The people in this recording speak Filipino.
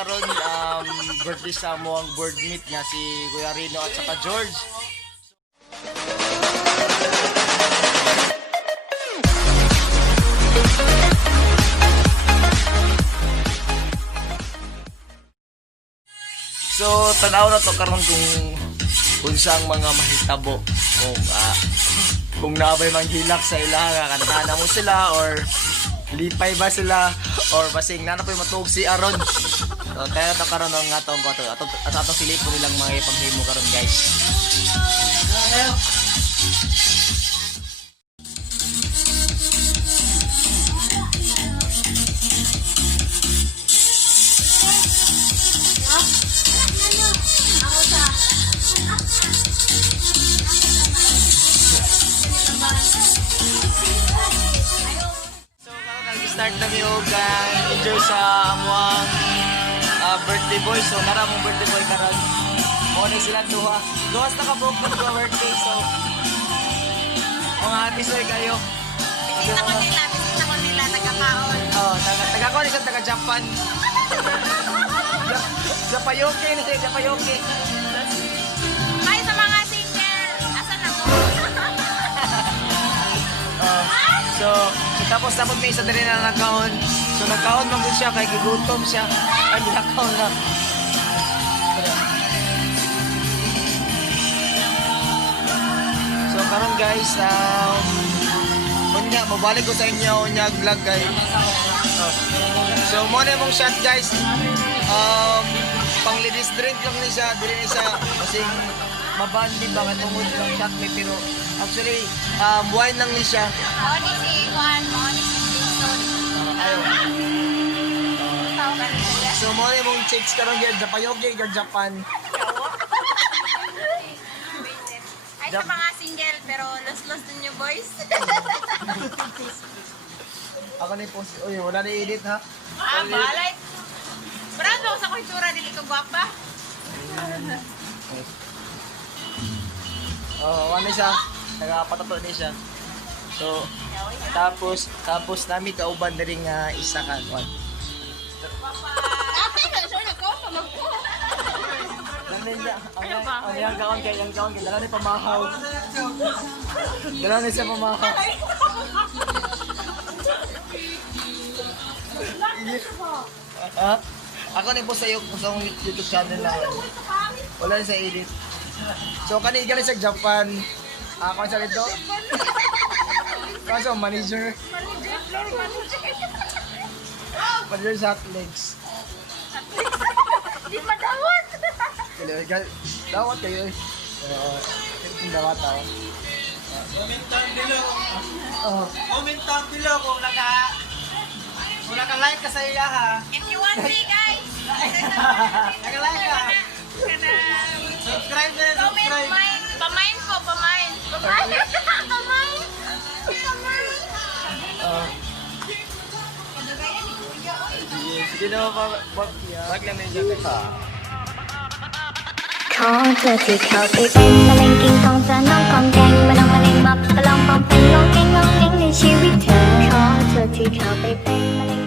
karon birthday sa mo ang board meet nga si Kuya Rino at saka George. So tanaw na to karon kung unsang mga mahitabo kung naabay manghilak sa ilaha kantahan mo sila or lipay ba sila or basing na po matug si Aron. So kaya to karon ang atong atong silip nilang mga ipanghimo karon guys. Start na mi og enjoy sa amuang birthday boy. So nara mong birthday boy karon. Mo ni sila duha. Duwas na ka book ng birthday. So mga bisoy kayo. Bisita ko nila taga-kaon. Oh, taga-kaon isang taga-Japan. Japayoke ni Japayoke. Hi sa mga single. Asan ako? So tapos may isa din na nagkaon. So nagkaon man gud siya kay gigutom siya. Ay nagkaon na. So karon guys, unya mabalik ko sa inyo unya vlog guys. So mo na mong shot guys. Pang ladies drink lang ni siya, dili ni siya kasing mabandi ba katungod lang shot may pero actually wine lang ni siya. Morning si Juan, morning si Jason. Ayaw. Tao ka rin sila. So mo na mong chicks karon gyud Japayoke gyud Japan. Ay sa mga single pero los din yung boys. Ako na post. Uy, wala na edit ha. Balay. Bravo sa kultura dili ka gwapa. Oh, ano siya? Nagapatato ni siya. So, tapos namin kauban na rin isa ka. Ate, sure na ko pamagpo. Ang yang kaon kay dala ni pamahaw. Dala ni sa pamahaw. Ha? Ako ni po sa YouTube channel na. Wala sa edit. So kani galing sa Japan. Ako sa dito. Kaso manager sa Hotlegs. Di pa dawat. Dawat kayo eh. Yung dawat ako. Comment down below kung naka-like ka sa iya ha. If you want me guys. Naka-like ka. Subscribe na rin, subscribe. Pamain po, pamain. Pamain. Sige na wag lang na dyan ka. ขอเธอที่เข้าไปเป็นมะเร็งกินของเธอน้องของแกงมาลองมะเร็งมับมาลองปองเป็นโลกแกงงองเล้งในชีวิตเธอขอเธอที่เข้าไปเป็นมะเร็ง